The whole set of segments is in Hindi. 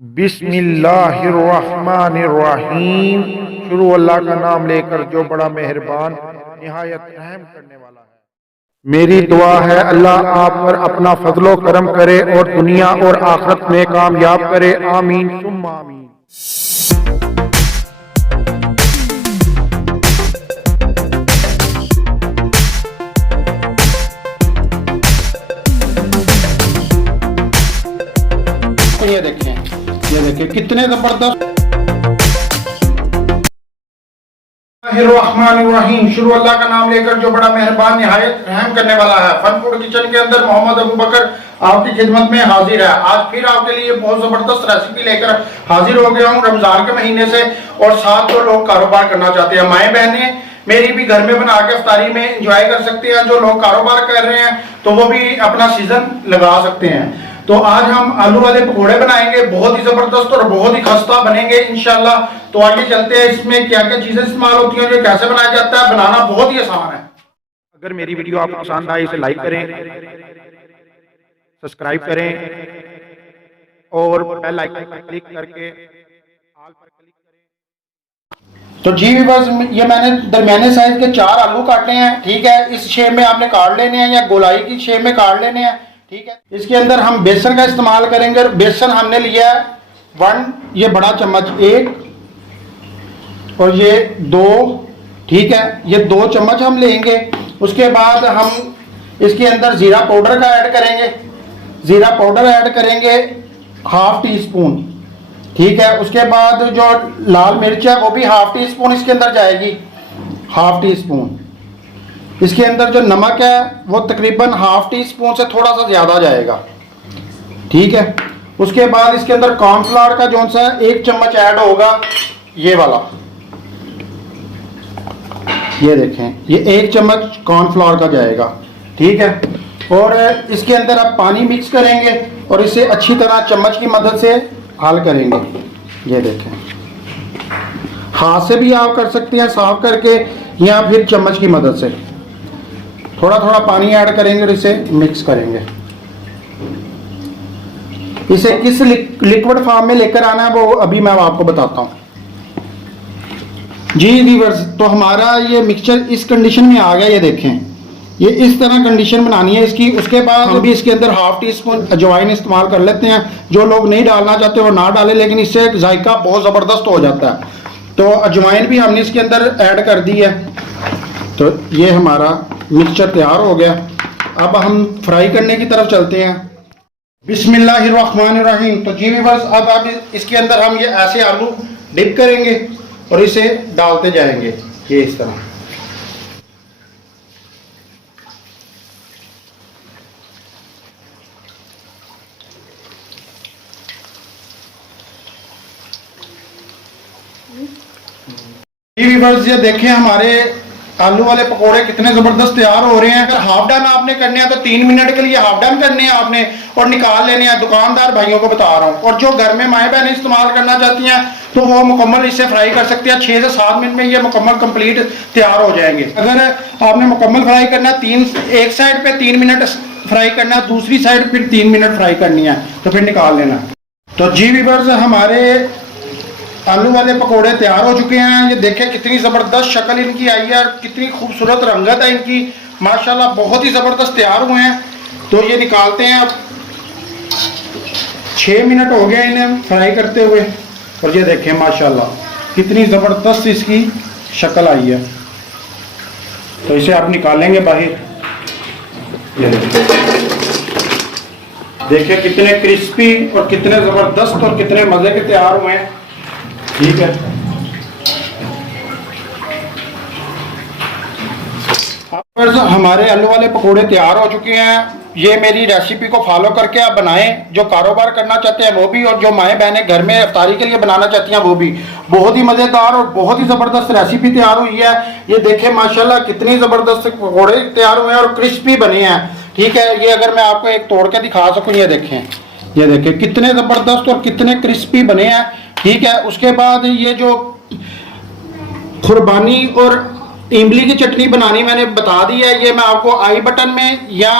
बिस्मिल्लाहिर्रहमानिर्रहीम। शुरू अल्लाह का नाम लेकर जो बड़ा मेहरबान निहायत रहम करने वाला है। मेरी दुआ है अल्लाह आप पर अपना फजलो करम करे और दुनिया और आखिरत में कामयाब करे। आमीन सुम्मा आमीन। ये देखें कितने जबरदस्त। रहीम। शुरू अल्लाह का नाम लेकर जो बड़ा मेहरबान निहायत रहम करने वाला है। फन फूड किचन के अंदर मोहम्मद अबू बकर आपकी खिदमत में हाजिर है। आज फिर आपके लिए बहुत जबरदस्त रेसिपी लेकर हाजिर हो गया हूँ रमजान के महीने से। और साथ जो लोग कारोबार करना चाहते हैं, माएँ बहनें मेरी भी घर में बना के इफ्तारी में एंजॉय कर सकते हैं। जो लोग कारोबार कर रहे हैं तो वो भी अपना सीजन लगा सकते हैं। तो आज हम आलू वाले पकोड़े बनाएंगे, बहुत ही जबरदस्त और बहुत ही खस्ता बनेंगे इंशाल्लाह। तो आगे चलते हैं, इसमें क्या क्या चीजें इस्तेमाल होती हैं, जो कैसे बनाया जाता है। बनाना बहुत ही आसान है। अगर मेरी वीडियो आपको पसंद आए इसे लाइक करें, सब्सक्राइब करें और बेल आइकन पर क्लिक करके ऑल पर क्लिक करें। तो जी बस ये मैंने दरमियाने साइज के 4 आलू काटने हैं। ठीक है, इस शेप में आपने काट लेने हैं या गोलाई की शेप में काट लेने हैं। ठीक है, इसके अंदर हम बेसन का इस्तेमाल करेंगे। बेसन हमने लिया है 1 ये बड़ा चम्मच, 1 और ये 2। ठीक है, ये 2 चम्मच हम लेंगे। उसके बाद हम इसके अंदर जीरा पाउडर का ऐड करेंगे। जीरा पाउडर ऐड करेंगे 1/2 टीस्पून। ठीक है, उसके बाद जो लाल मिर्च है वो भी 1/2 टीस्पून इसके अंदर जाएगी, 1/2 टीस्पून। इसके अंदर जो नमक है वो तकरीबन 1/2 टीस्पून से थोड़ा सा ज़्यादा जाएगा। ठीक है, उसके बाद इसके अंदर कॉर्नफ्लावर का जो सा 1 चम्मच ऐड होगा, ये वाला, ये देखें, ये 1 चम्मच कॉर्नफ्लावर का जाएगा। ठीक है, और इसके अंदर आप पानी मिक्स करेंगे और इसे अच्छी तरह चम्मच की मदद से हल करेंगे। ये देखें, हाथ से भी आप कर सकते हैं साफ करके या फिर चम्मच की मदद से थोड़ा थोड़ा पानी ऐड करेंगे और इसे मिक्स करेंगे। इसे किस लिक्विड फॉर्म में लेकर आना है वो अभी मैं आपको बताता हूँ। जी व्यूअर्स, तो हमारा ये मिक्सचर इस कंडीशन में आ गया। ये देखें, ये इस तरह कंडीशन बनानी है इसकी। उसके बाद अभी इसके अंदर 1/2 टीस्पून अजवाइन इस्तेमाल कर लेते हैं। जो लोग नहीं डालना चाहते वो ना डालें, लेकिन इससे जायका बहुत ज़बरदस्त हो जाता है। तो अजवाइन भी हमने इसके अंदर ऐड कर दी है। तो ये हमारा मिक्सचर तैयार हो गया। अब हम फ्राई करने की तरफ चलते हैं। बिस्मिल्लाहिर्रहमानिर्रहीम। तो जी बस अब इसके अंदर हम ये ऐसे आलू डिप करेंगे और इसे डालते जाएंगे, ये इस तरह। ये देखें हमारे आलू वाले पकोड़े कितने जबरदस्त तैयार हो रहे हैं। अगर हाफ डन आपने करने हैं तो 3 मिनट के लिए हाफ डन करने हैं आपने और निकाल लेने हैं। दुकानदार भाइयों को बता रहा हूं। और जो घर में माएँ बहनें इस्तेमाल करना चाहती हैं तो वो मुकम्मल इसे फ्राई कर सकते हैं। 6 से 7 मिनट में ये मुकम्मल कंप्लीट तैयार हो जाएंगे। अगर आपने मुकम्मल फ्राई करना है, एक साइड पे 3 मिनट फ्राई करना है, दूसरी साइड फिर 3 मिनट फ्राई करनी है, तो फिर निकाल लेना। तो जी व्यूअर्स, हमारे आलू वाले पकोड़े तैयार हो चुके हैं। ये देखें कितनी ज़बरदस्त शक्ल इनकी आई है, कितनी खूबसूरत रंगत है इनकी, माशाल्लाह बहुत ही ज़बरदस्त तैयार हुए हैं। तो ये निकालते हैं अब। 6 मिनट हो गए इन्हें फ्राई करते हुए और ये देखें माशाल्लाह कितनी ज़बरदस्त इसकी शक्ल आई है। तो इसे आप निकालेंगे बाहर। ये देखिए कितने क्रिस्पी और कितने ज़बरदस्त और कितने मज़े के तैयार हुए हैं। ठीक है, हमारे आलू वाले पकोड़े तैयार हो चुके हैं। ये मेरी रेसिपी को फॉलो करके आप बनाएं। जो कारोबार करना चाहते हैं वो भी, और जो माएँ बहनें घर में इफ्तारी के लिए बनाना चाहती हैं वो भी। बहुत ही मज़ेदार और बहुत ही ज़बरदस्त रेसिपी तैयार हुई है। ये देखें माशाल्लाह कितनी ज़बरदस्त पकोड़े तैयार हुए हैं और क्रिस्पी बने हैं। ठीक है, ये अगर मैं आपको एक तोड़ के दिखा सकूँ, ये देखें कितने ज़बरदस्त और कितने क्रिस्पी बने हैं। ठीक है, उसके बाद ये जो कुर्बानी और इमली की चटनी बनानी मैंने बता दी है। ये मैं आपको आई बटन में या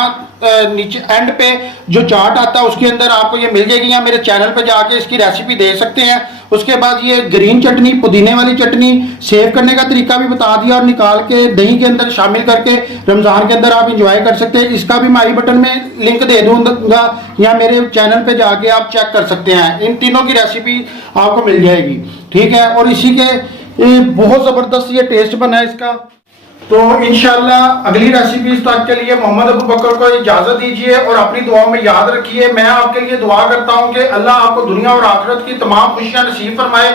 नीचे एंड पे जो चार्ट आता है उसके अंदर आपको ये मिल जाएगी, या मेरे चैनल पे जाके इसकी रेसिपी दे सकते हैं। उसके बाद ये ग्रीन चटनी, पुदीने वाली चटनी सेव करने का तरीका भी बता दिया, और निकाल के दही के अंदर शामिल करके रमज़ान के अंदर आप इंजॉय कर सकते हैं। इसका भी मैं आई बटन में लिंक दे दूंगा, या मेरे चैनल पे जाके आप चेक कर सकते हैं। इन तीनों की रेसिपी आपको मिल जाएगी, ठीक है। और इसी के बहुत ज़बरदस्त ये टेस्ट बना है इसका। तो इंशाल्लाह अगली रेसिपीज तक के लिए मोहम्मद अबू बकर को इजाजत दीजिए, और अपनी दुआओं में याद रखिए। मैं आपके लिए दुआ करता हूं कि अल्लाह आपको दुनिया और आखिरत की तमाम खुशियां नसीब फरमाए,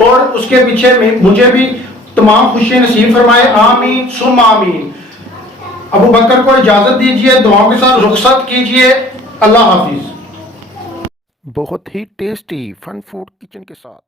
और उसके पीछे मुझे भी तमाम खुशियां नसीब फरमाए। आमीन सुम आमीन। अबू बकर को इजाजत दीजिए, दुआओं के साथ रुखसत कीजिए। अल्लाह हाफिज। बहुत ही टेस्टी फन फूड किचन के साथ